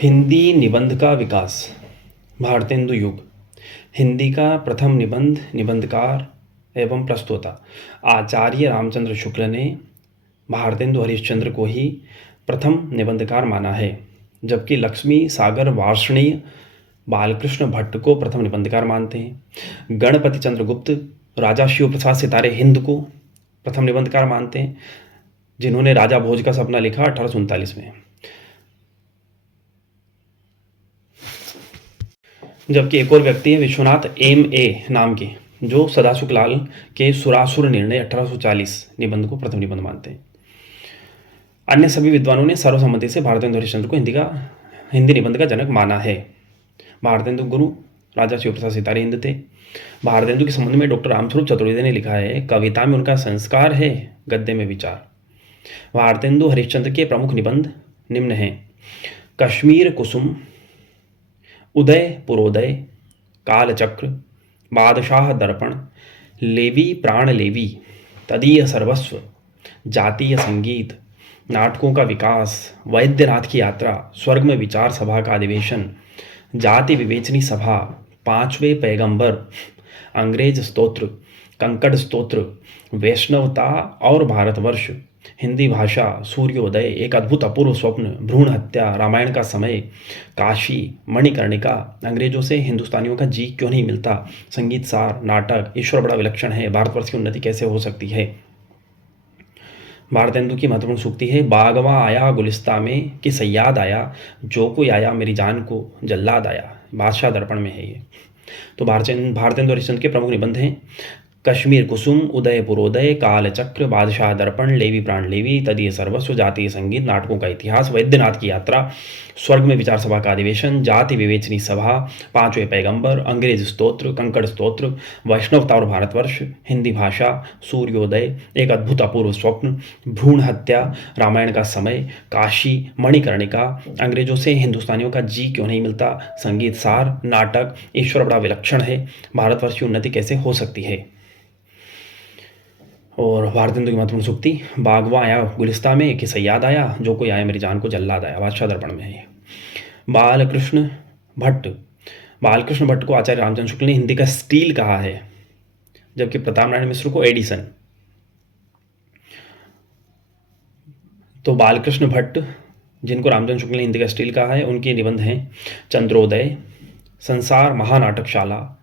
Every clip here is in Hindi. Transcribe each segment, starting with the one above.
हिंदी निबंध का विकास। भारतेंदु युग। हिंदी का प्रथम निबंध निबंधकार एवं प्रस्तोता आचार्य रामचंद्र शुक्ल ने भारतेंदु हरिश्चंद्र को ही प्रथम निबंधकार माना है, जबकि लक्ष्मी सागर वार्ष्णेय बालकृष्ण भट्ट को प्रथम निबंधकार मानते हैं। गणपति चंद्रगुप्त राजा शिव प्रसाद सितारे हिंद को प्रथम निबंधकार मानते हैं, जिन्होंने राजा भोज का सपना लिखा 1839 में। जबकि एक और व्यक्ति है विश्वनाथ M.A. नाम के, जो सदाशिव लाल के सुरासुर निर्णय 1840 निबंध को प्रथम निबंध मानते हैं। अन्य सभी विद्वानों ने सर्वसम्मति से भारतेंदु हरिश्चंद्र को हिंदी निबंध का जनक माना है। भारतेंदु गुरु राजा शिव प्रसाद सितारे हिंद थे। भारतेंदु के संबंध में डॉक्टर रामस्वरूप चतुर्वेदी ने लिखा है, कविता में उनका संस्कार है, गद्य में विचार। भारतेंदु हरिश्चंद्र के प्रमुख निबंध निम्न हैं: कश्मीर कुसुम, उदय पुरोदय, कालचक्र, बादशाह दर्पण, लेवी प्राण लेवी, तदीय सर्वस्व, जातीय संगीत, नाटकों का विकास, वैद्यनाथ की यात्रा, स्वर्ग में विचार सभा का अधिवेशन, जाति विवेचनी सभा, पांचवें पैगंबर, अंग्रेज स्तोत्र, कंकड़ स्तोत्र, वैष्णवता और भारतवर्ष, हिंदी भाषा, सूर्योदय, एक अद्भुत अपूर्व स्वप्न, भ्रूण हत्या, रामायण का समय, काशी, मणिकर्णिका, अंग्रेजों से हिंदुस्तानियों का जी क्यों नहीं मिलता, संगीत सार, नाटक, ईश्वर बड़ा विलक्षण है, भारतवर्ष की उन्नति कैसे हो सकती है। भारतेंदु की महत्वपूर्ण सूक्ति है, बागवा आया गुलिस्ता में कि सयाद आया, जो कोई आया मेरी जान को जल्लाद आया। बादशाह दर्पण में है ये। तो भारतेंदु हरिश्चंद्र के प्रमुख निबंध हैं कश्मीर कुसुम, उदय पुरोदय, कालचक्र, बादशाह दर्पण, लेवी प्राण लेवी, तदीय सर्वस्व, जातीय संगीत, नाटकों का इतिहास, वैद्यनाथ की यात्रा, स्वर्ग में विचार सभा का अधिवेशन, जाति विवेचनी सभा, पांचवें पैगंबर, अंग्रेज स्तोत्र, कंकड़ स्तोत्र, वैष्णवता और भारतवर्ष, हिंदी भाषा, सूर्योदय, एक अद्भुत अपूर्व स्वप्न, भ्रूण हत्या, रामायण का समय, काशी, मणिकर्णिका, अंग्रेजों से हिंदुस्तानियों का जी क्यों नहीं मिलता, संगीत सार, नाटक, ईश्वर बड़ा विलक्षण है, भारतवर्ष की उन्नति कैसे हो सकती है। और भारतेंदु की महत्वपूर्ण सूक्ति, बागवा आया गुलिस्ता में कि सयाद आया, जो कोई आया मेरी जान को जल्लाद आया। बादशाह दर्पण में है। बालकृष्ण भट्ट को आचार्य रामचंद्र शुक्ल ने हिंदी का स्टील कहा है, जबकि प्रताप नारायण मिश्र को एडिसन। तो बालकृष्ण भट्ट, जिनको रामचंद्र शुक्ल ने हिंदी का स्टील कहा है, उनके निबंध हैं चंद्रोदय, संसार महानाटकशाला,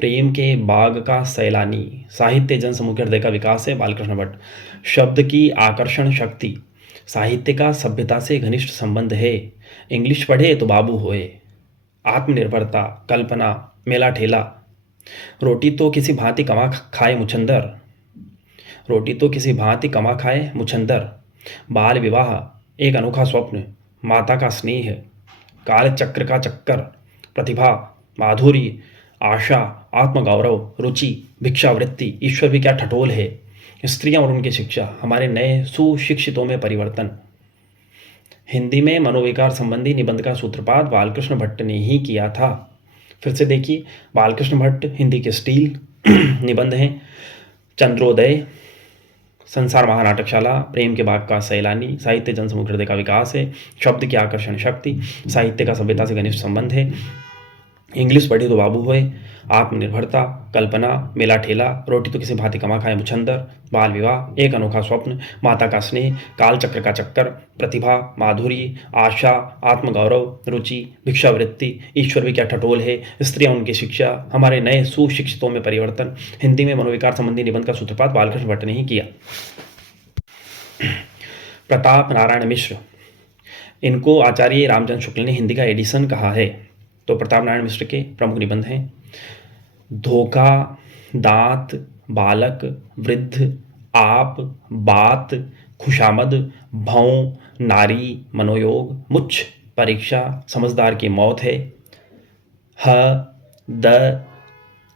प्रेम के बाग का सैलानी, साहित्य जन समूह के हृदय का विकास है बालकृष्ण भट्ट, शब्द की आकर्षण शक्ति, साहित्य का सभ्यता से घनिष्ठ संबंध है, इंग्लिश पढ़े तो बाबू होए, आत्मनिर्भरता, कल्पना, मेला ठेला, रोटी तो किसी भांति कमा खाए मुछंदर, बाल विवाह, एक अनोखा स्वप्न, माता का स्नेह, काल चक्र का चक्कर, प्रतिभा, माधुरी, आशा, आत्मगौरव, रुचि, भिक्षावृत्ति, ईश्वर भी क्या ठठोल है, स्त्रियां और उनकी शिक्षा, हमारे नए सुशिक्षितों में परिवर्तन। हिंदी में मनोविकार संबंधी निबंध का सूत्रपात बालकृष्ण भट्ट ने ही किया था। फिर से देखिए, बालकृष्ण भट्ट हिंदी के स्टील निबंध हैं चंद्रोदय, संसार महानाटकशाला, प्रेम के बाग का सैलानी, साहित्य जन समूह हृदय का विकास है, शब्द की आकर्षण शक्ति, साहित्य का सभ्यता से घनिष्ठ संबंध है, इंग्लिश पढ़ी तो बाबू होए, आत्मनिर्भरता, कल्पना, मेला ठेला, रोटी तो किसी भांति कमा खाए मुछंदर, बाल विवाह, एक अनोखा स्वप्न, माता का स्नेह, काल चक्र का चक्कर, प्रतिभा, माधुरी, आशा, आत्मगौरव, रुचि, भिक्षावृत्ति, ईश्वर भी क्या ठठोल है, स्त्रियां उनकी शिक्षा, हमारे नए सुशिक्षितों में परिवर्तन। हिंदी में मनोविकार संबंधी निबंध का सूत्रपात बालकृष्ण भट्ट ने ही किया। प्रताप नारायण मिश्र, इनको आचार्य रामचंद्र शुक्ल ने हिंदी का एडिसन कहा है। तो प्रताप नारायण मिश्र के प्रमुख निबंध हैं धोखा, दांत, बालक, वृद्ध, आप, बात, खुशामद, भौं, नारी, मनोयोग, मुच्छ, परीक्षा, समझदार की मौत है, द,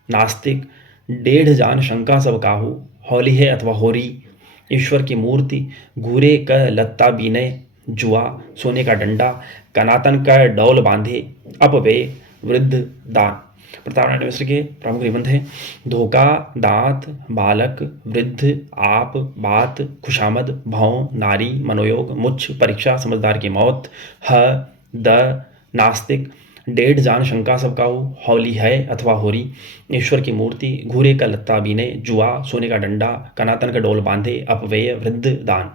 नास्तिक, डेढ़ जान शंका सब काहू, होली है अथवा होरी, ईश्वर की मूर्ति, घूरे क लत्ता बीने, जुआ, सोने का डंडा, कनातन का डौल बांधे, अपव्यय, वृद्ध, दान। प्रताप नारायण मिश्र के प्रमुख निबंध हैं धोखा, दांत, बालक, वृद्ध, आप, बात, खुशामद, भौं, नारी, मनोयोग, मुच्छ, परीक्षा, समझदार की मौत, द, नास्तिक, डेढ़ जान शंका सबका हो, होली है अथवा होरी, ईश्वर की मूर्ति, घूरे का लत्ता बीने, जुआ, सोने का डंडा, कनातन का डोल बांधे, अपव्यय, वृद्ध दान।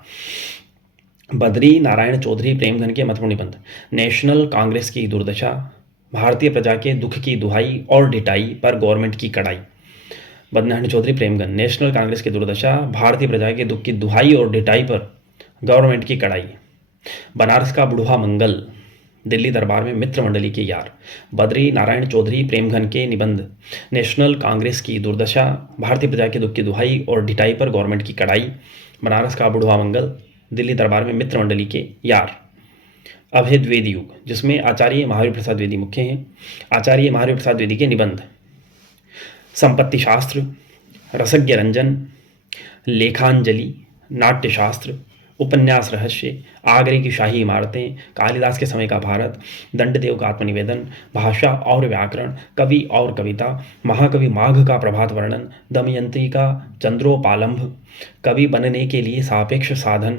बद्री नारायण चौधरी प्रेमघन के महत्वपूर्ण निबंध। नेशनल कांग्रेस की दुर्दशा, भारतीय प्रजा के दुख की दुहाई और ढिठाई पर गवर्नमेंट की कड़ाई। बद्रीनारायण चौधरी प्रेमघन, नेशनल कांग्रेस की दुर्दशा, भारतीय प्रजा के दुख की दुहाई और ढिठाई पर गवर्नमेंट की कड़ाई। बनारस का बुढ़वा मंगल, दिल्ली दरबार में मित्र मंडली के यार। बद्री नारायण चौधरी प्रेमघन के निबंध। नेशनल कांग्रेस की दुर्दशा, भारतीय प्रजा के दुख की दुहाई और ढिठाई पर गवर्नमेंट की कड़ाई। बनारस का बुढ़वा मंगल, दिल्ली दरबार में मित्र मंडली के यार। अभय द्विवेदी युग, जिसमें आचार्य महावीर प्रसाद द्विवेदी मुख्य हैं। आचार्य महावीर प्रसाद द्विवेदी के निबंध। संपत्ति शास्त्र, रसज्ञ रंजन, लेखांजलि, नाट्यशास्त्र, उपन्यास रहस्य, आगरे की शाही इमारतें, कालिदास के समय का भारत, दंडदेव का आत्मनिवेदन, भाषा और व्याकरण, कवि और कविता, महाकवि माघ का प्रभात वर्णन, दमयंती का चंद्रोपालंभ, कवि बनने के लिए सापेक्ष साधन,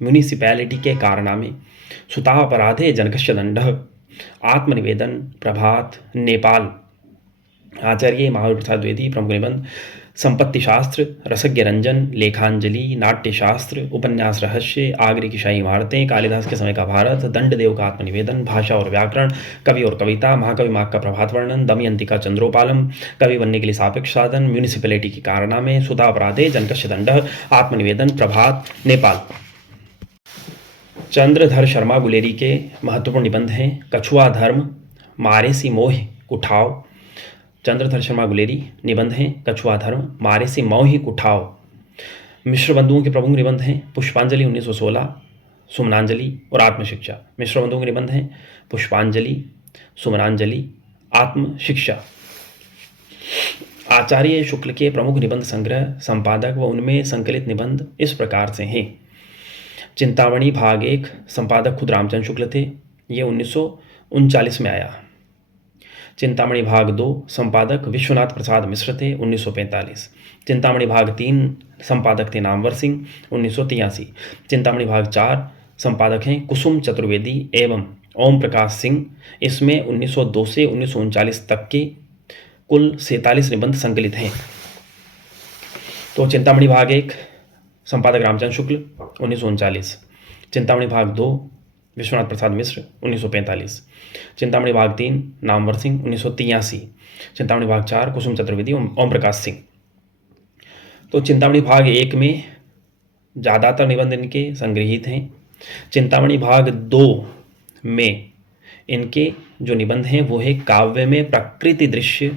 म्यूनिसिपैलिटी के कारनामे, सुतापराधे जनकस्य दंडः, आत्मनिवेदन, प्रभात, नेपाल। आचार्य महावीर प्रसाद द्विवेदी प्रमुख निबंध। संपत्ति शास्त्र, रसज्ञ रंजन, लेखांजलि, नाट्यशास्त्र, उपन्यास रहस्य, आगरे की शाही इमारतें, कालिदास के समय का भारत, दंडदेव का आत्मनिवेदन, भाषा और व्याकरण, कवि और कविता, महाकवि माघ का प्रभात वर्णन, दमयंती का चंद्रोपालम, कवि बनने के लिए सापेक्ष साधन, म्यूनिसिपैलिटी के कारनामे, सुतापराधे जनकस्य दंडः, आत्मनिवेदन, प्रभात, नेपाल। चंद्रधर शर्मा गुलेरी के महत्वपूर्ण निबंध हैं। कछुआ धर्म, मारे सी मोह उठाओ। चंद्रधर शर्मा गुलेरी निबंध हैं। कछुआ धर्म, मारे सी मोह उठाओ। मिश्र बंधुओं के प्रमुख निबंध हैं। पुष्पांजलि 1916, सुमनांजलि और आत्मशिक्षा। मिश्र बंधुओं के निबंध हैं। पुष्पांजलि, सुमनांजलि, आत्मशिक्षा। आचार्य शुक्ल के प्रमुख निबंध संग्रह, संपादक व उनमें संकलित निबंध इस प्रकार से हैं। चिंतामणि भाग 1, संपादक खुद रामचंद्र शुक्ल थे, ये 1939 में आया। चिंतामणि भाग 2, संपादक विश्वनाथ प्रसाद मिश्र थे, 1945। चिंतामणि भाग 3, संपादक थे नामवर सिंह, 1983। चिंतामणि भाग 4, संपादक हैं कुसुम चतुर्वेदी एवं ओम प्रकाश सिंह। इसमें 1902 से 1939 तक के कुल 47 निबंध संकलित हैं। तो चिंतामणि भाग 1, संपादक रामचंद्र शुक्ल, 1939। चिंतामणि भाग 2, विश्वनाथ प्रसाद मिश्र, 1945। चिंतामणि भाग 3, नामवर सिंह, 1983। चिंतामणि भाग 4, कुसुम चतुर्वेदी, ओम प्रकाश सिंह। तो चिंतामणि भाग 1 में ज़्यादातर निबंध इनके संग्रहित हैं। चिंतामणि भाग 2 में इनके जो निबंध हैं वो है काव्य में प्रकृति दृश्य,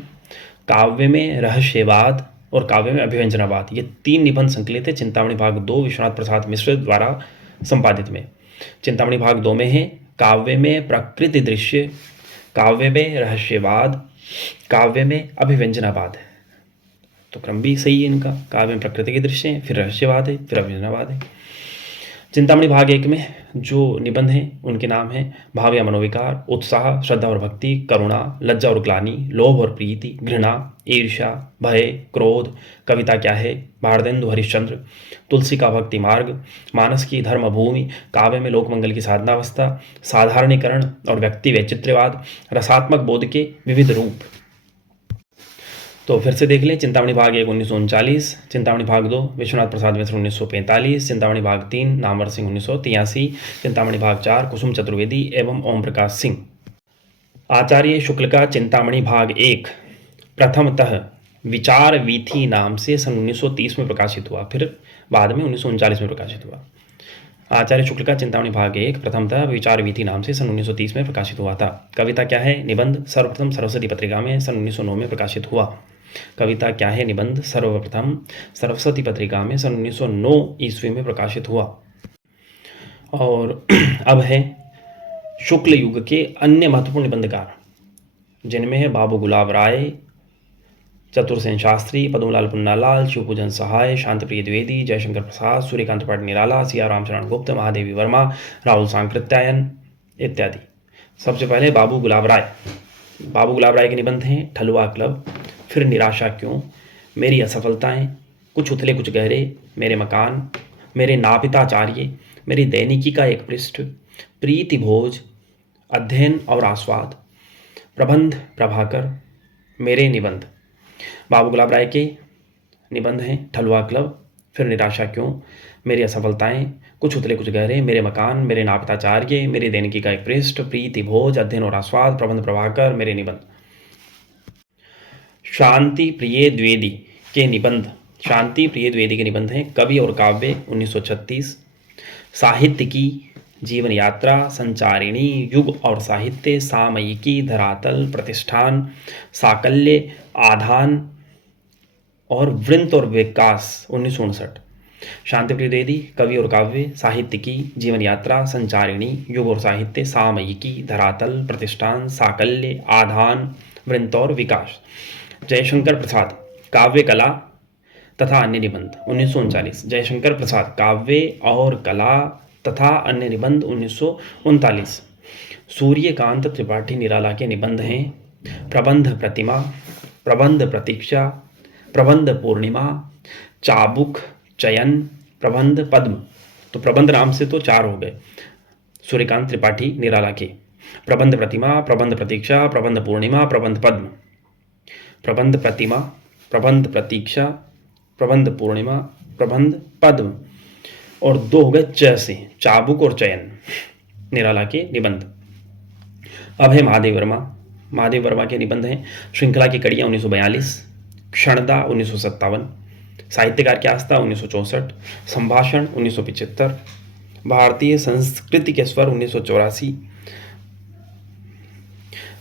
काव्य में रहस्यवाद और काव्य में अभिव्यंजनावाद। ये 3 निबंध संकलित है चिंतामणि भाग 2 विश्वनाथ प्रसाद मिश्र द्वारा संपादित में। चिंतामणि भाग 2 में है काव्य में प्रकृति दृश्य, काव्य में रहस्यवाद, काव्य में अभिव्यंजनावाद। तो क्रम भी सही है इनका, काव्य में प्रकृति के दृश्य है, फिर रहस्यवाद है, फिर अभिव्यंजनावाद है। चिंतामणि भाग 1 में जो निबंध हैं उनके नाम हैं भाव या मनोविकार, उत्साह, श्रद्धा और भक्ति, करुणा, लज्जा और ग्लानि, लोभ और प्रीति, घृणा, ईर्ष्या, भय, क्रोध, कविता क्या है, भारतेंदु हरिश्चंद्र, तुलसी का भक्ति मार्ग, मानस की धर्म भूमि, काव्य में लोकमंगल की साधनावस्था, साधारणीकरण और व्यक्ति वैचित्र्यवाद, रसात्मक बोध के विविध रूप। तो फिर से देख लें। चिंतामणि भाग 1 1939, चिंतामणि भाग 2 विश्वनाथ प्रसाद मिश्र 1945, चिंतामणि भाग 3 नामवर सिंह 1983, चिंतामणि भाग 4 कुसुम चतुर्वेदी एवं ओम प्रकाश सिंह। आचार्य शुक्ल का चिंतामणि भाग 1 प्रथमतः विचार वीथी नाम से सन 1930 में प्रकाशित हुआ, फिर बाद में 1939 में प्रकाशित हुआ। आचार्य शुक्ल का चिंतामणि भाग 1 प्रथमतः विचार वीथी नाम से सन 1930 में प्रकाशित हुआ था। कविता क्या है निबंध सर्वप्रथम सरस्वती पत्रिका में सन 1909 में प्रकाशित हुआ। कविता क्या है निबंध सर्वप्रथम सरस्वती पत्रिका में सन 1909 ईस्वी में प्रकाशित हुआ। और अब है शुक्ल युग के अन्य महत्वपूर्ण निबंधकार, जिनमें है बाबू गुलाब राय, चतुरसेन शास्त्री, पद्मलाल पुन्नालाल, शिवपूजन सहाय, शांतिप्रिय द्विवेदी, जयशंकर प्रसाद, सूर्यकांत त्रिपाठी निराला, सिया रामचरण गुप्त, महादेवी वर्मा, राहुल सांकृत्यायन इत्यादि। सबसे पहले बाबू गुलाब राय। बाबू गुलाब राय के निबंध हैं ठलुआ क्लब, फिर निराशा क्यों, मेरी असफलताएं, कुछ उथले कुछ गहरे, मेरे मकान, मेरे नापिताचार्य, मेरी दैनिकी का एक पृष्ठ, प्रीति भोज, अध्ययन और आस्वाद, प्रबंध प्रभाकर, मेरे निबंध। बाबू गुलाब राय के निबंध हैं ठलुआ क्लब, फिर निराशा क्यों, मेरी असफलताएं, कुछ उतले कुछ गहरे, मेरे मकान, मेरे नापताचार्य, मेरी दैनिकी का एक पृष्ठ, प्रीति भोज, अध्ययन और आस्वाद, प्रबंध प्रभाकर, मेरे निबंध। शांति प्रिय द्विवेदी के निबंध, शांति प्रिय द्विवेदी के निबंध हैं कवि और काव्य 1936, साहित्य की जीवन यात्रा, संचारिणी, युग और साहित्य, सामयिकी, धरातल, प्रतिष्ठान, साकल्य, आधान और वृंत और विकास 1959। शांतिप्रिय द्विवेदी कवि और काव्य, साहित्य की जीवन यात्रा, संचारिणी, युग और साहित्य, सामयिकी, धरातल, प्रतिष्ठान, साकल्य, आधान, वृंत और विकास। जयशंकर प्रसाद काव्य कला तथा अन्य निबंध 1939। जयशंकर प्रसाद काव्य और कला तथा अन्य निबंध 1939। सूर्यकांत त्रिपाठी निराला के निबंध हैं प्रबंध प्रतिमा, प्रबंध प्रतीक्षा, प्रबंध पूर्णिमा, चाबुक चयन, प्रबंध पद्म। तो प्रबंध नाम से तो 4 हो गए सूर्यकांत त्रिपाठी निराला के। प्रबंध प्रतिमा, प्रबंध प्रतीक्षा, प्रबंध पूर्णिमा, प्रबंध पद्म। प्रबंध प्रतिमा, प्रबंध प्रतीक्षा, प्रबंध पूर्णिमा, प्रबंध पद्म और 2 हो गए च से, चाबुक और चयन निराला के निबंध। अब है महादेव वर्मा। महादेव वर्मा के निबंध हैं श्रृंखला की कड़ियाँ 1942, क्षणदा 1957, साहित्यकार की आस्था 1964, संभाषण 1975, भारतीय संस्कृति के स्वर 1984,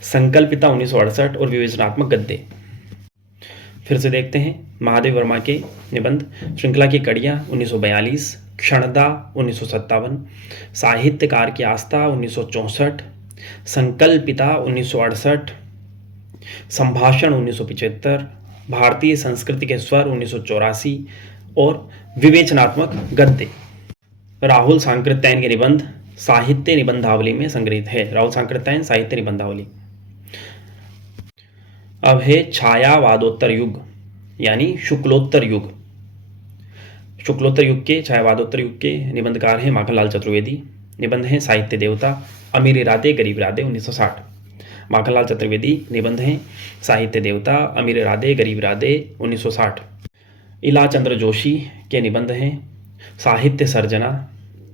संकल्पिता 1968 और विवेचनात्मक गद्य। फिर से देखते हैं महादेव वर्मा के निबंध श्रृंखला की कड़ियाँ 1942, क्षणदा 1957, साहित्यकार की आस्था 1964, संकल्पिता 1968, संभाषण 1975, भारतीय संस्कृति के स्वर 1984 और विवेचनात्मक गद्य। राहुल सांकृत्यायन के निबंध साहित्य निबंधावली में संग्रहित है। राहुल सांकृत्यायन साहित्य निबंधावली। अब है छायावादोत्तर युग यानी शुक्लोत्तर युग। शुक्लोत्तर युग के छायावादोत्तर युग के निबंधकार हैं माखनलाल चतुर्वेदी। निबंध हैं साहित्य देवता, अमीर इरादे गरीब इरादे 1960। माखनलाल चतुर्वेदी निबंध हैं साहित्य देवता, अमीर इरादे गरीब इरादे 1960। इलाचंद्र जोशी के निबंध हैं साहित्य सर्जना,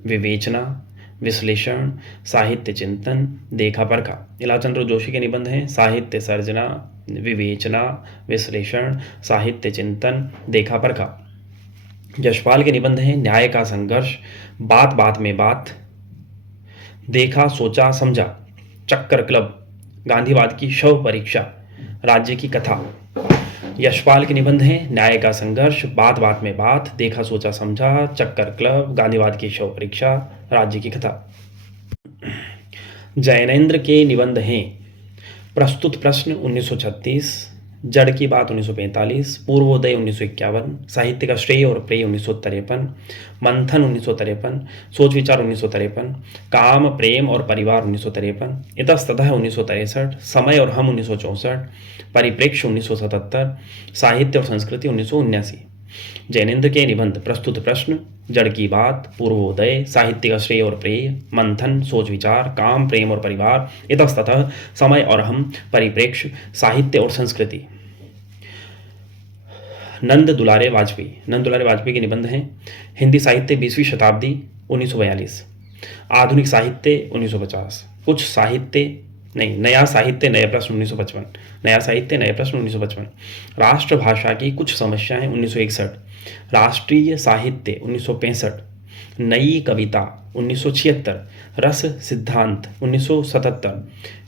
विवेचना, विश्लेषण, साहित्य चिंतन, देखा परखा। इलाचंद्र जोशी के निबंध हैं साहित्य सर्जना, विवेचना, विश्लेषण, साहित्य चिंतन, देखा परखा। यशपाल के निबंध हैं न्याय का संघर्ष, बात बात में बात, देखा सोचा समझा, चक्कर क्लब, गांधीवाद की शव परीक्षा, राज्य की कथा। यशपाल के निबंध हैं न्याय का संघर्ष, बात बात में बात, देखा सोचा समझा, चक्कर क्लब, गांधीवाद की शव परीक्षा, राज्य की कथा। जैनेन्द्र के निबंध हैं प्रस्तुत प्रश्न 1936, जड़ की बात 1945, पूर्वोदय 1951, साहित्य का श्रेय और प्रेय 1953, मंथन 1953, सोच विचार 1953, काम प्रेम और परिवार 1953, इतस्ततः 1963, समय और हम 1964, परिप्रेक्ष्य 1977, साहित्य और संस्कृति 1979। जैनेन्द्र के निबंध प्रस्तुत प्रश्न, जड़ की बात, पूर्वोदय, साहित्य का श्रेय और प्रेय, मंथन, सोच विचार, काम प्रेम और परिवार, इतस्ततः, समय और हम, परिप्रेक्ष्य, साहित्य और संस्कृति। नंद दुलारे वाजपेयी। नंद दुलारे वाजपेयी के निबंध हैं हिंदी साहित्य 20वीं शताब्दी 1942, आधुनिक साहित्य 1950, कुछ साहित्य नहीं, नया साहित्य नए प्रश्न 1955, नया साहित्य नए प्रश्न 1955, राष्ट्रभाषा की कुछ समस्याएं 1961, राष्ट्रीय साहित्य 1965, नई कविता 1976, रस सिद्धांत 1977,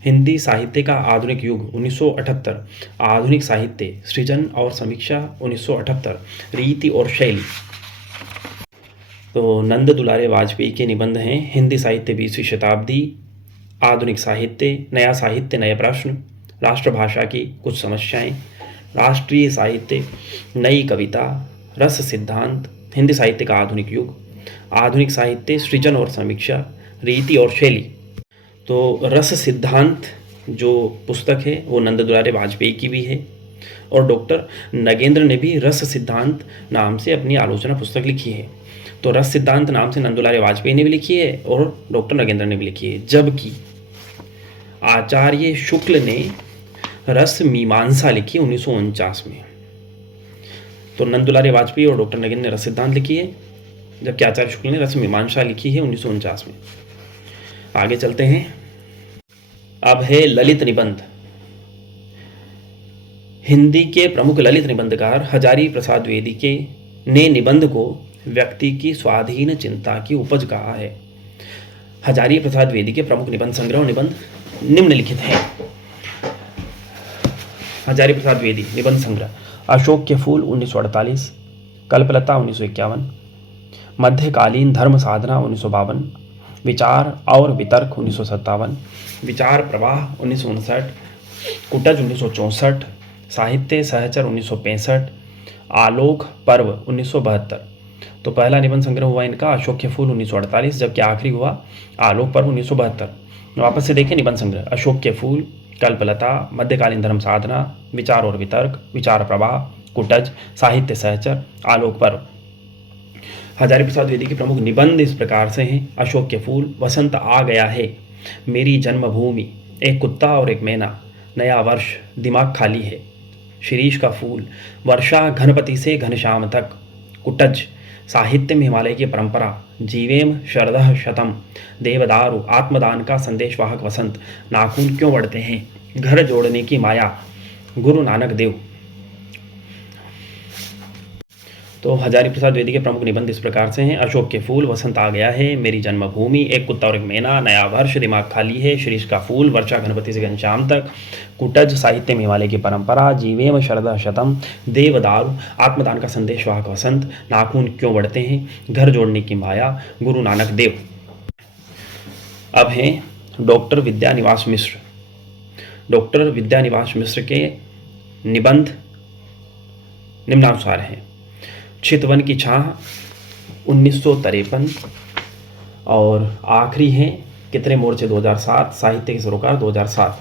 हिंदी साहित्य का आधुनिक युग 1978, आधुनिक साहित्य सृजन और समीक्षा 1978, रीति और शैली। तो नंद दुलारे वाजपेयी के निबंध हैं हिंदी साहित्य 20वीं शताब्दी, आधुनिक साहित्य, नया साहित्य नए प्रश्न, राष्ट्रभाषा की कुछ समस्याएं, राष्ट्रीय साहित्य, नई कविता, रस सिद्धांत, हिंदी साहित्य का आधुनिक युग, आधुनिक साहित्य सृजन और समीक्षा, रीति और शैली। तो रस सिद्धांत जो पुस्तक है वो नंद दुलारे वाजपेयी की भी है और डॉक्टर नगेंद्र ने भी रस सिद्धांत नाम से अपनी आलोचना पुस्तक लिखी है। तो रस सिद्धांत नाम से नंद दुलारे वाजपेयी ने भी लिखी है और डॉक्टर नगेंद्र ने भी लिखी है। जबकि आचार्य शुक्ल ने रस मीमांसा लिखी 1949 में। तो नंद दुलारी वाजपेयी और डॉक्टर नगिन ने रस सिद्धांत लिखी है, जबकि आचार्य शुक्ल ने रस मीमांसा लिखी है 1949 में। आगे चलते हैं। अब है ललित निबंध। हिंदी के प्रमुख ललित निबंधकार हजारी प्रसाद द्विवेदी के ने निबंध को व्यक्ति की स्वाधीन चिंता की उपज कहा है। हजारी प्रसाद द्विवेदी के प्रमुख निबंध संग्रह और निबंध निम्नलिखित हैं। हजारी प्रसाद द्विवेदी निबंध संग्रह: अशोक के फूल 1948, कल्पलता 1951, मध्यकालीन धर्म साधना 1952, विचार और वितर्क 1957, विचार प्रवाह 1959, कुटज 1964, साहित्य सहचर 1965, आलोक पर्व 1972। तो पहला निबंध संग्रह हुआ इनका अशोक के फूल 1948, जबकि आखिरी हुआ आलोक पर्व 1972। वापस से देखें निबंध संग्रह: अशोक के फूल, कल्पलता, मध्यकालीन धर्म साधना, विचार और वितर्क, विचार प्रवाह, कुटज, साहित्य सहचर, आलोक पर्व। हजारी प्रसाद द्विवेदी के प्रमुख निबंध इस प्रकार से हैं। अशोक के फूल: वसंत आ गया है, मेरी जन्मभूमि, एक कुत्ता और एक मैना, नया वर्ष, दिमाग खाली है। शिरीष का फूल: वर्षा घनपति से घनश्याम तक। कुटज: साहित्य में हिमालय की परंपरा, जीवेम शरदः शतम, देवदारु, आत्मदान का संदेशवाहक वसंत, नाखून क्यों बढ़ते हैं, घर जोड़ने की माया, गुरु नानक देव। तो हजारी प्रसाद द्विवेदी के प्रमुख निबंध इस प्रकार से हैं। अशोक के फूल: वसंत आ गया है, मेरी जन्मभूमि, एक कुत्ता और एक मैना, नया वर्ष, दिमाग खाली है। शिरीष का फूल: वर्षा घनपति से घनश्याम तक। कुटज: साहित्य में हिमालय की परंपरा, जीवेम शरदः शतम, देवदारु, आत्मदान का संदेशवाहक वसंत, नाखून क्यों बढ़ते हैं, घर जोड़ने की माया, गुरु नानक देव। अब हैं डॉक्टर विद्यानिवास मिश्र। डॉक्टर विद्यानिवास मिश्र के निबंध निम्नानुसार हैं। चितवन की छाह 1953, और आखिरी हैं कितने मोर्चे 2007, साहित्य के सरोकार 2007।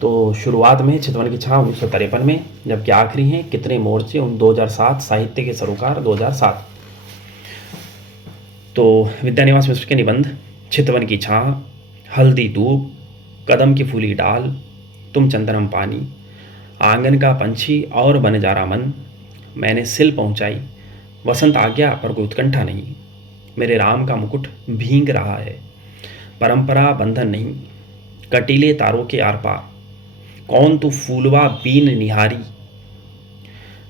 तो शुरुआत में चितवन की छाह 1953 में, जबकि आखिरी हैं कितने मोर्चे 2007, साहित्य के सरोकार 2007। तो विद्यानिवास मिश्र के निबंध: चितवन की छाह, हल्दी धूप, कदम की फूली डाल, तुम चंदनम पानी, आंगन का पंछी और बन जा रहा मन, मैंने सिल पहुंचाई, वसंत आ गया पर कोई उत्कंठा नहीं, मेरे राम का मुकुट भींग रहा है, परंपरा बंधन नहीं, कटीले तारों के आर पार, कौन तू फूलवा बीन निहारी,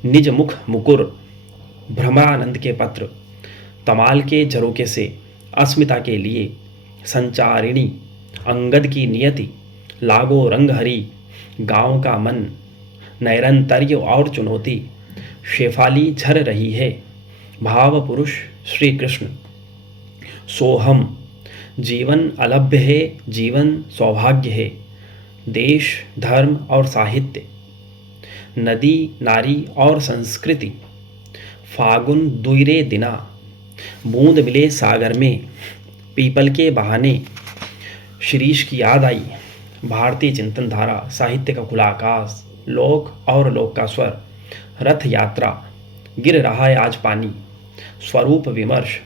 निज मुख मुकुर, भ्रमरानंद के पत्र, तमाल के झरोके से अस्मिता के लिए, संचारिणी, अंगद की नियति, लागो रंग हरी, गांव का मन, नैरंतर्य और चुनौती, शेफाली झर रही है, भाव पुरुष श्री कृष्ण, सोहम, जीवन अलभ्य है, जीवन सौभाग्य है, देश धर्म और साहित्य, नदी नारी और संस्कृति, फागुन दुइरे दिना, बूंद मिले सागर में, पीपल के बहाने, शिरीष की याद आई, भारतीय चिंतन धारा, साहित्य का खुला आकाश, लोक और लोक का स्वर, रथ यात्रा, गिर रहा है आज पानी, स्वरूप विमर्श,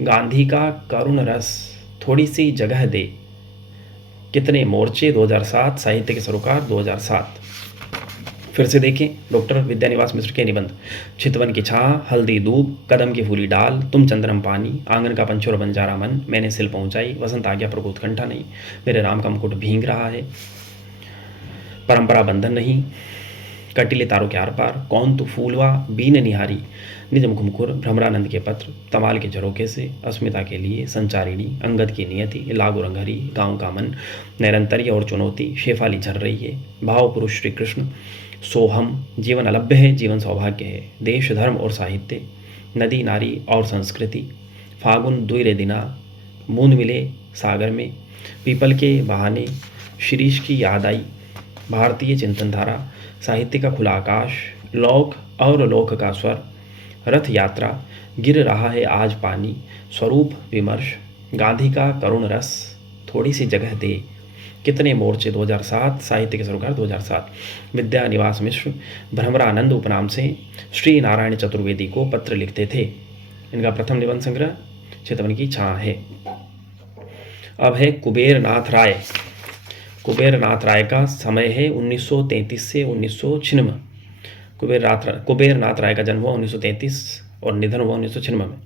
गांधी का करुण रस, थोड़ी सी जगह दे, कितने मोर्चे 2007, साहित्य के सरोकार 2007। फिर से देखें डॉक्टर विद्यानिवास मिश्र के निबंध: चितवन की छाह, हल्दी धूप, कदम की फूली डाल, तुम चंद्रम पानी, आंगन का पंछी और बंजारा मन, मैंने सिल पहुंचाई, वसंत आ गया पर कोई उत्कंठा नहीं, मेरे राम का मुकुट भींग रहा है, परंपरा बंधन नहीं, कटीले तारों के आर पार, कौन तू फूलवा बीन निहारी, निज मुख मुकुर, भ्रमरानंद के पत्र, तमाल के झरोके से, अस्मिता के लिए, संचारिणी, अंगद की नियति, लागू रंगहरी, गांव का मन, नैरंतर्य और चुनौती, शेफाली झर रही है, भाव पुरुष श्री कृष्ण, सोहम, जीवन अलभ्य है, जीवन सौभाग्य है, देश धर्म और साहित्य, नदी नारी और संस्कृति, फागुन दुइरे दिना, बूंद मिले सागर में, पीपल के बहाने, शिरीष की याद आई, भारतीय चिंतन धारा, साहित्य का खुला आकाश, लोक और लोक का स्वर, रथ यात्रा, गिर रहा है आज पानी, स्वरूप विमर्श, गांधी का करुण रस, थोड़ी सी जगह दे, कितने मोर्चे 2007, साहित्य के सरोकार 2007। विद्यानिवास मिश्र भ्रमरानंद उपनाम से श्री नारायण चतुर्वेदी को पत्र लिखते थे। इनका प्रथम निबंध संग्रह चितवन की छाह है। अब है कुबेर नाथ राय। कुबेरनाथ राय का समय है 1933 से 1996। कुबेरनाथ राय का जन्म हुआ 1933 और निधन हुआ 1996 में।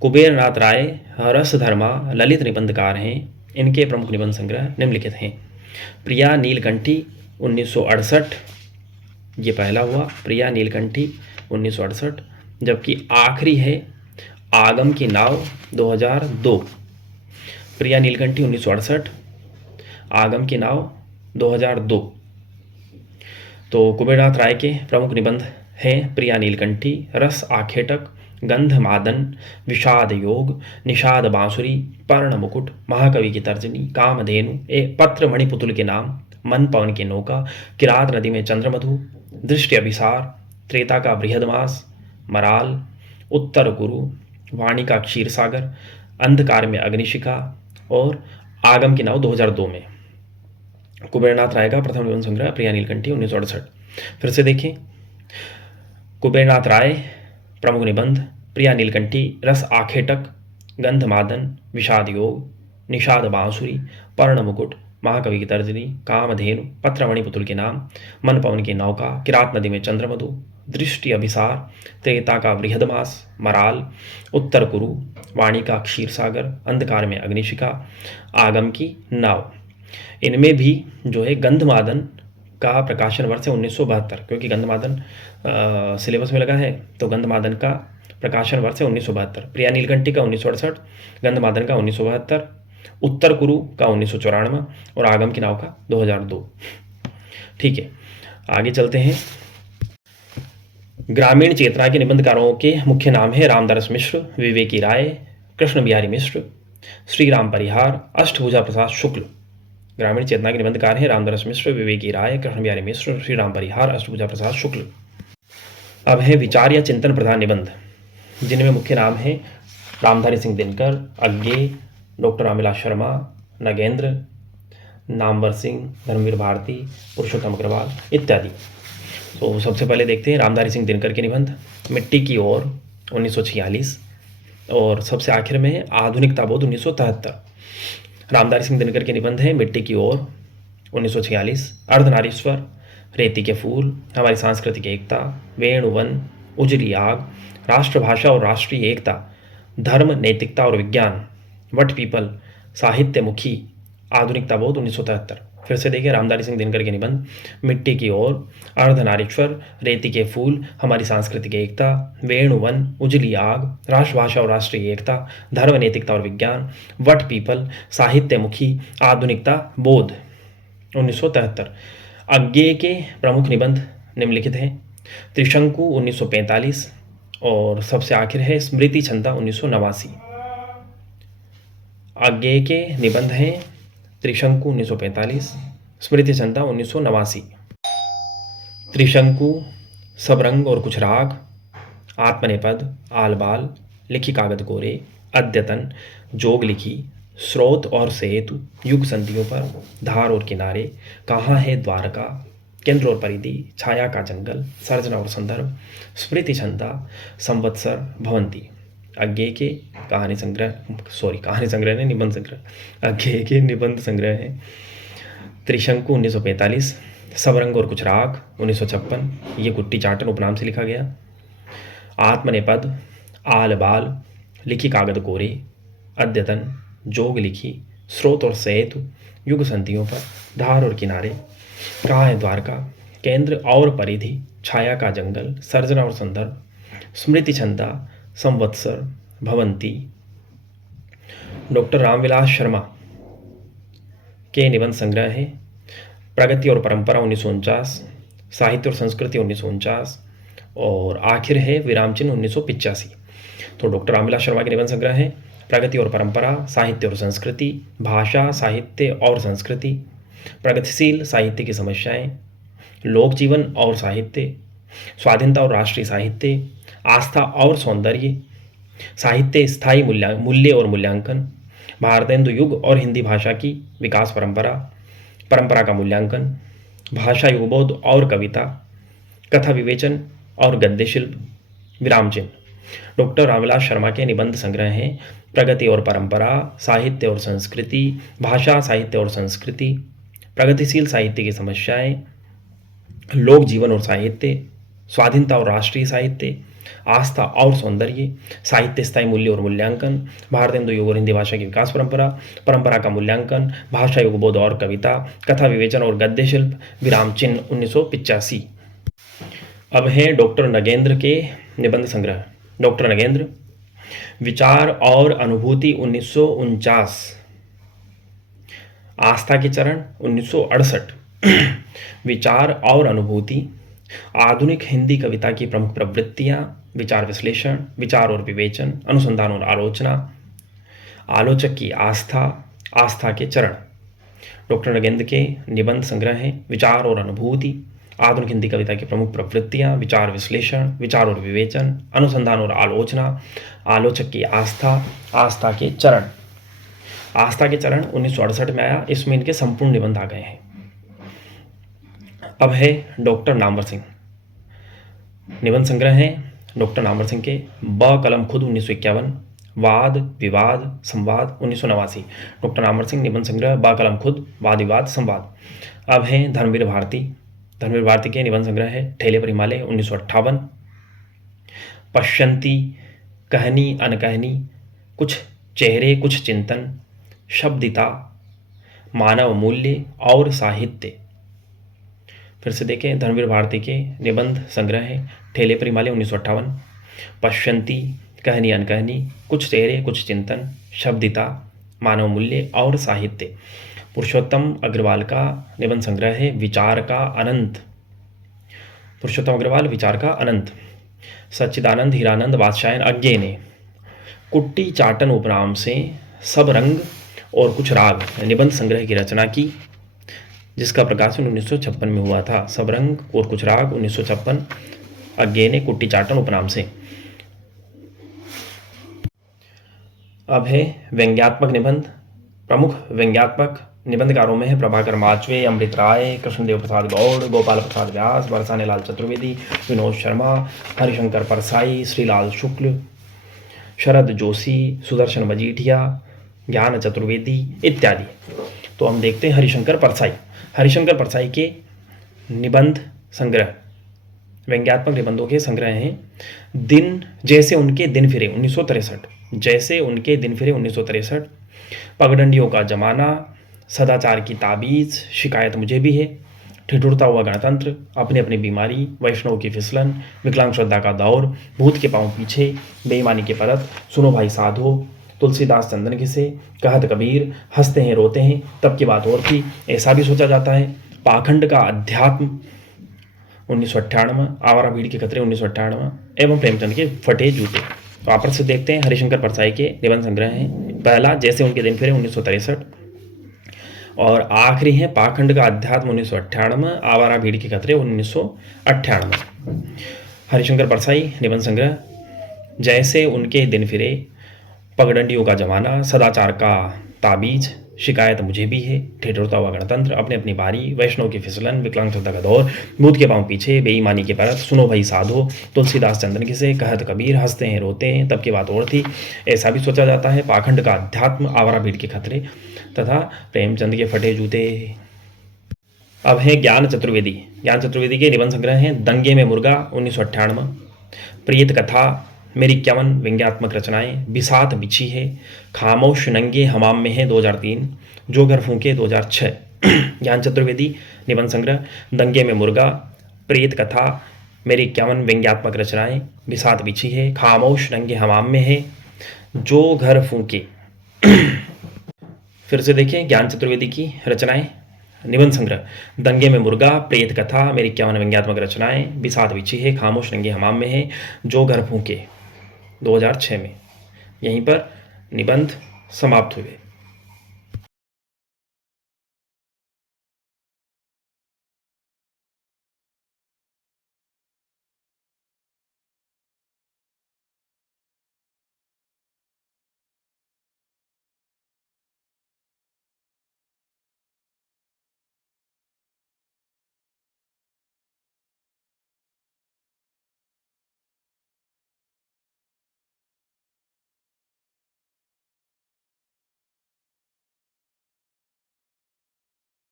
कुबेरनाथ राय रसधर्मा ललित निबंधकार हैं। इनके प्रमुख निबंध संग्रह निम्नलिखित हैं। प्रिया नीलकंठी 1968, ये पहला हुआ, प्रिया नीलकंठी 1968। जबकि आखिरी है आगम की नाव 2002। प्रिया नीलकंठी 1968, आगम की नाव 2002। तो कुबेरनाथ राय के प्रमुख निबंध हैं प्रिया नीलकंठी, रस आखेटक, गंध मादन, विषाद योग, निषाद बांसुरी, पर्ण मुकुट, महाकवि की तर्जनी, कामधेनु, ए पत्र मणिपुतुल के नाम, मन पवन की नौका, किरात नदी में चंद्रमधु, दृष्टि अभिसार, त्रेता का बृहदमास, मराल, उत्तर गुरु, वाणी का क्षीर सागर, अंधकार में अग्निशिखा और आगम की नाव 2002 में। कुबेरनाथ राय का प्रथम निबंध संग्रह प्रिया नीलकंठी 1968। फिर से देखें, कुबेरनाथ राय प्रमुख निबंध प्रिया नीलकंठी, रस आखेटक, गंध मादन, विषाद योग, निषाद बांसुरी, पर्ण मुकुट, महाकवि की तर्जनी, कामधेनु, पत्र मणिपुतुल के नाम, मन पवन की नौका, किरात नदी में चंद्रमधु, दृष्टि अभिसार, त्रेता का बृहदमास, मराल, उत्तर कुरु, वाणी का क्षीर सागर, अंधकार में अग्निशिखा, आगम की नाव। इनमें भी जो है गंधमादन का प्रकाशन वर्ष है 1972, क्योंकि गंधमादन सिलेबस में लगा है, तो गंधमादन का प्रकाशन वर्ष है 1972। प्रिया नीलकंठी का 1968, गंधमादन का 1972, उत्तर कुरु का 1994 और आगम की नाव का 2002। ठीक है, आगे चलते हैं। ग्रामीण चेतना के निबंधकारों के मुख्य नाम है रामदास मिश्र, विवेकी राय, कृष्ण बिहारी मिश्र, श्री राम परिहार, अष्टभुजा प्रसाद शुक्ल। ग्रामीण चेतना के निबंधकार हैं रामदास मिश्र, विवेकी राय, कृष्ण बिहारी मिश्र, श्री राम परिहार, अष्टभुजा प्रसाद शुक्ल। अब है विचार या चिंतन प्रधान निबंध, जिनमें मुख्य नाम है रामधारी सिंह दिनकर, अज्ञे, डॉक्टर रामविलास शर्मा, नगेंद्र, नामवर सिंह, धर्मवीर भारती, पुरुषोत्तम अग्रवाल इत्यादि। तो सबसे पहले देखते हैं रामधारी सिंह दिनकर के निबंध। मिट्टी की ओर 1946 और सबसे आखिर में है आधुनिकता बोध 1973। रामधारी सिंह दिनकर के निबंध है मिट्टी की ओर 1946, अर्धनारीश्वर, रेती के फूल, हमारी सांस्कृतिक एकता, वेणुवन, उजली आग, राष्ट्रभाषा और राष्ट्रीय एकता, धर्म, नैतिकता और विज्ञान, वट पीपल, साहित्य मुखी, आधुनिकता बोध 1973। फिर से देखिए रामधारी सिंह दिनकर के निबंध मिट्टी की ओर, अर्धनारीश्वर, रेती के फूल, हमारी सांस्कृतिक एकता, वेणुवन, उजली आग, राष्ट्रभाषा और राष्ट्रीय एकता, धर्म, नैतिकता और विज्ञान, वट पीपल, साहित्य मुखी, आधुनिकता बोध 1973। अज्ञेय के प्रमुख निबंध निम्नलिखित हैं। त्रिशंकु 1945 और सबसे आखिर है स्मृति छंदा 1989। अज्ञेय के निबंध हैं त्रिशंकु 1945, स्मृति छंदा 1989। त्रिशंकु, सब रंग और कुछ राग, आत्मनेपद, आलबाल, लिखी कागद कोरे, अद्यतन, जोग लिखी, स्रोत और सेतु, युग संधियों पर, धार और किनारे, कहाँ है द्वारका, केंद्र और परिधि, छाया का जंगल, सर्जना और संदर्भ, स्मृति छंदा, संवत्सर, भवंती। अज्ञेय के कहानी संग्रह ने निबंध संग्रह। अज्ञेय के निबंध संग्रह है त्रिशंकु 1945, सब रंग और कुछ राग 1956, ये गुट्टी चाटन उपनाम से लिखा गया, आत्मनेपद, आल बाल, लिखी कागद कोरे, अद्यतन, जोग लिखी, स्रोत और सेतु, युग संधियों पर, धार और किनारे, कहाँ है द्वारका, केंद्र और परिधि, छाया का जंगल, सर्जना और संदर्भ, स्मृति छंदा, संवत्सर, भवंती। डॉक्टर रामविलास शर्मा के निबंध संग्रह है प्रगति और परंपरा 1949, साहित्य और संस्कृति 1949 और आखिर है विराम चिन्ह 1985। तो डॉक्टर रामविलास शर्मा के निबंध संग्रह है प्रगति और परंपरा, साहित्य और संस्कृति, भाषा, साहित्य और संस्कृति, प्रगतिशील साहित्य की समस्याएं, लोक जीवन और साहित्य, स्वाधीनता और राष्ट्रीय साहित्य, आस्था और सौंदर्य, साहित्य स्थायी मूल्य और मूल्यांकन, भारतेंदु युग और हिंदी भाषा की विकास परंपरा, परंपरा का मूल्यांकन, भाषा युगबोध और कविता, कथा विवेचन और गद्य शिल्प, विराम चिन्ह। डॉक्टर रामविलास शर्मा के निबंध संग्रह हैं प्रगति और परंपरा, साहित्य और संस्कृति, भाषा, साहित्य और संस्कृति, प्रगतिशील साहित्य की समस्याएं, लोक जीवन और साहित्य, स्वाधीनता और राष्ट्रीय साहित्य, आस्था और सौंदर्य, साहित्य स्थायी मूल्य और मूल्यांकन, भारतेंदु युग और हिंदी भाषा की विकास परंपरा, परंपरा का मूल्यांकन, भाषा युग बोध और कविता, कथा विवेचन और गद्य शिल्प, विराम चिन्ह 1985। अब है डॉक्टर नगेंद्र के निबंध संग्रह। डॉक्टर नगेंद्र, विचार और अनुभूति 1949, आस्था के चरण 1968, विचार और अनुभूति, आधुनिक हिंदी कविता की प्रमुख प्रवृत्तियां, विचार विश्लेषण, विचार और विवेचन, अनुसंधान और आलोचना, आलोचक की आस्था, आस्था के चरण। डॉक्टर नगेंद्र के निबंध संग्रह हैं विचार और अनुभूति, आधुनिक हिंदी कविता की प्रमुख प्रवृत्तियां, विचार विश्लेषण, विचार और विवेचन, अनुसंधान और आलोचना, आलोचक की आस्था, आस्था के चरण। आस्था के चरण 1968 में आया, इसमें इनके संपूर्ण निबंध आ गए हैं। अब है डॉक्टर नामवर सिंह, निबंध संग्रह है डॉक्टर नामवर सिंह के ब कलम खुद 1951, वाद विवाद संवाद 1989। डॉक्टर नामवर सिंह निबंध संग्रह ब कलम खुद, वाद विवाद संवाद। अब हैं धर्मवीर भारती, धर्मवीर भारती के निबंध संग्रह है ठेले पर हिमालय 1958, पश्यंती, कहनी अनकहनी, कुछ चेहरे कुछ चिंतन, शब्दिता, मानव मूल्य और साहित्य। फिर से देखें, धर्मवीर भारती के निबंध संग्रह है ठेले पर हिमालय 1958, पश्यंती, कहनी अनकहनी, कुछ चेहरे कुछ चिंतन, शब्दिता, मानव मूल्य और साहित्य। पुरुषोत्तम अग्रवाल का निबंध संग्रह है विचार का अनंत, पुरुषोत्तम अग्रवाल विचार का अनंत। सच्चिदानंद हीरानंद बादशाहन अज्ञे ने कुट्टी चाटन उपनाम से सब रंग और कुछ राग निबंध संग्रह की रचना की, जिसका प्रकाशन 1956 में हुआ था। सब रंग और कुछ राग 1956, अज्ञे ने कुट्टी चाटन उपनाम से। अब है व्यंग्यात्मक निबंध। प्रमुख व्यंग्यात्मक निबंधकारों में है प्रभाकर माचवे, अमृत राय, कृष्णदेव प्रसाद गौड़, गोपाल प्रसाद व्यास, बरसाने लाल चतुर्वेदी, विनोद शर्मा, हरिशंकर परसाई, श्रीलाल शुक्ल, शरद जोशी, सुदर्शन मजीठिया, ज्ञान चतुर्वेदी इत्यादि। तो हम देखते हैं हरिशंकर परसाई। हरिशंकर परसाई के निबंध संग्रह, व्यंग्यात्मक निबंधों के संग्रह हैं दिन जैसे उनके दिन फिरे 1963, जैसे उनके दिन फिरे 1963, पगडंडियों का जमाना, सदाचार की ताबीज, शिकायत मुझे भी है, ठिठुरता हुआ गणतंत्र, अपनी अपनी बीमारी, वैष्णव की फिसलन, विकलांग श्रद्धा का दौर, भूत के पांव पीछे, बेईमानी के परत, सुनो भाई साधो, तुलसीदास चंदन किसे, कहत कबीर, हंसते हैं रोते हैं तब की बात और थी, ऐसा भी सोचा जाता है, पाखंड का अध्यात्म 1998, आवारा भीड़ के खतरे 1998 एवं प्रेमचंद के फटे जूते। तो आप से देखते हैं हरिशंकर परसाई के निबंध संग्रह हैं। पहला जैसे उनके दिन फिरे 1963 और आखिरी है पाखंड का अध्यात्म 1998, आवारा भीड़ के खतरे 1998। हरिशंकर परसाई निबंध संग्रह जैसे उनके दिन फिरे, पगडंडियों का जमाना, सदाचार का ताबीज, शिकायत मुझे भी है, ठिठुरता हुआ गणतंत्र, अपने अपनी बारी, वैष्णव की फिसलन, विकलांग श्रद्धा का दौर, भूत के पांव पीछे, बेईमानी के परत, सुनो भाई साधो, तुलसीदास चंदन किसे, कहत कबीर, हंसते हैं रोते हैं तब की बात और थी, ऐसा भी सोचा जाता है, पाखंड का अध्यात्म, आवारा भीड़ के खतरे तथा प्रेमचंद के फटे जूते। अब है ज्ञान चतुर्वेदी। ज्ञान चतुर्वेदी के निबंध संग्रह हैं दंगे में मुर्गा 1998, प्रियत कथा, मेरी 51 व्यंग्यात्मक रचनाएं, बिसात बिछी है, खामोश नंगे हमाम में है 2003, जो घर फूंके 2006। ज्ञान चतुर्वेदी निबंध संग्रह दंगे में मुर्गा, प्रेत कथा, मेरी 51 व्यंग्यात्मक रचनाएं, बिसात बिछी है, खामोश नंगे हमाम में है, जो घर फूंके। फिर से देखें ज्ञान चतुर्वेदी की रचनाएं, निबंध संग्रह दंगे में मुर्गा, प्रेत कथा, मेरी 51 व्यंग्यात्मक रचनाएं, बिसात बिछी है, खामोश नंगे हमाम में है, जो घर फूंके 2006 में। यहीं पर निबंध समाप्त हुए।